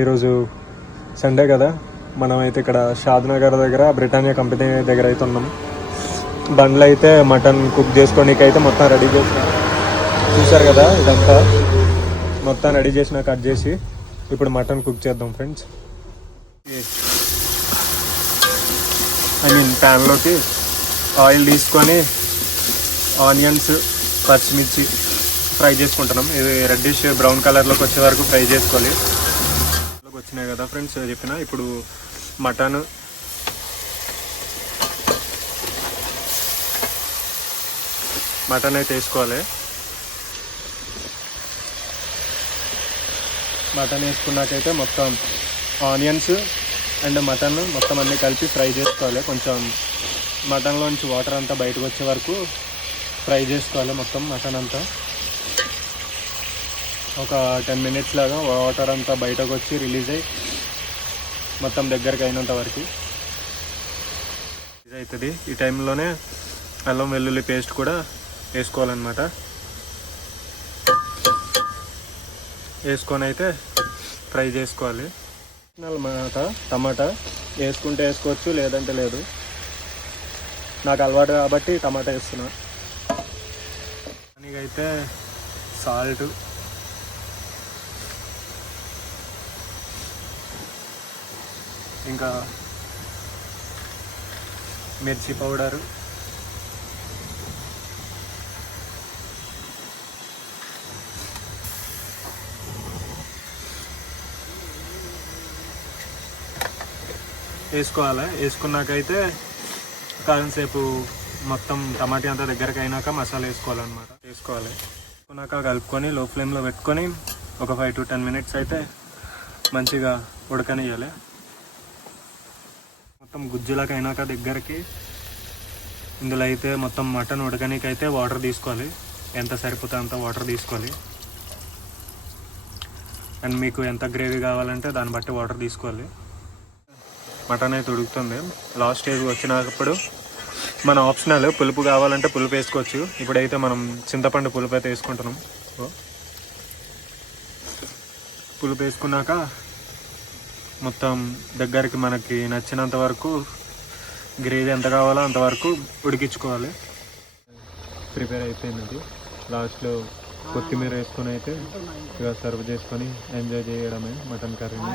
ఈరోజు సండే కదా, మనమైతే ఇక్కడ షాద్నగర్ దగ్గర బ్రిటానియా కంపెనీ దగ్గర అయితే ఉన్నాం. బండ్లు అయితే మటన్ కుక్ చేసుకోనికి అయితే మొత్తం రెడీ చేసిన, చూసారు కదా ఇదంతా మొత్తం రెడీ చేసిన, కట్ చేసి ఇప్పుడు మటన్ కుక్ చేద్దాం ఫ్రెండ్స్. ప్యాన్లోకి ఆయిల్ తీసుకొని ఆనియన్స్, పచ్చిమిర్చి ఫ్రై చేసుకుంటున్నాం. ఇది రెడ్డిష్ బ్రౌన్ కలర్లోకి వచ్చే వరకు ఫ్రై చేసుకోవాలి. వచ్చినాయి కదా ఫ్రెండ్స్ చెప్పిన. ఇప్పుడు మటన్ అయితే వేసుకోవాలి. మటన్ వేసుకున్నాకైతే మొత్తం ఆనియన్స్ అండ్ మటన్ మొత్తం అన్నీ కలిపి ఫ్రై చేసుకోవాలి. కొంచెం మటన్లోంచి వాటర్ అంతా బయటకు వచ్చే వరకు ఫ్రై చేసుకోవాలి. మొత్తం మటన్ అంతా ఒక 10 minutes లాగా వాటర్ అంతా బయటకు వచ్చి రిలీజ్ అయ్యి మొత్తం దగ్గరికి అయినంత వరకు ఇది అవుతుంది. ఈ టైంలోనే అల్లం వెల్లుల్లి పేస్ట్ కూడా వేసుకోవాలన్నమాట. వేసుకొని అయితే ఫ్రై చేసుకోవాలి. టమాటా వేసుకుంటే వేసుకోవచ్చు, లేదంటే లేదు. నాకు అలవాటు కాబట్టి టమాటా వేస్తున్నా. దానికైతే సాల్ట్, ఇంకా మిర్చి పౌడరు, వేసుకోవాలి. వేసుకున్నాకైతే కాసేపు మొత్తం టమాటా అంతా దగ్గరకు అయినాక మసాలా వేసుకోవాలన్నమాట. వేసుకున్నాక కలుపుకొని లో ఫ్లేమ్లో పెట్టుకొని ఒక 5 to 10 minutes అయితే మంచిగా ఉడకనియాలి. మొత్తం గుజ్జులాగా అయినాక దగ్గరికి ఇందులో అయితే మొత్తం మటన్ ఉడకనికి అయితే వాటర్ తీసుకోవాలి. ఎంత సరిపోతే అంత వాటర్ తీసుకోవాలి. అండ్ మీకు ఎంత గ్రేవీ కావాలంటే దాన్ని బట్టి వాటర్ తీసుకోవాలి. మటన్ అయితే ఉడుకుతుంది. లాస్ట్ స్టేజ్ వచ్చినప్పుడు మన ఆప్షనల్, పులుపు కావాలంటే పులుపు వేసుకోవచ్చు. ఇప్పుడైతే మనం చింతపండు పులుపు అయితే వేసుకుంటున్నాం. పులుపు వేసుకున్నాక మొత్తం దగ్గరికి మనకి నచ్చినంత వరకు గ్రేవీ ఎంత కావాలో అంతవరకు ఉడికించుకోవాలి. ప్రిపేర్ అయిపోయింది. లాస్ట్లో కొత్తిమీర వేసుకొని అయితే ఇక సర్వ్ చేసుకొని ఎంజాయ్ చేయడమే మటన్ కర్రీని.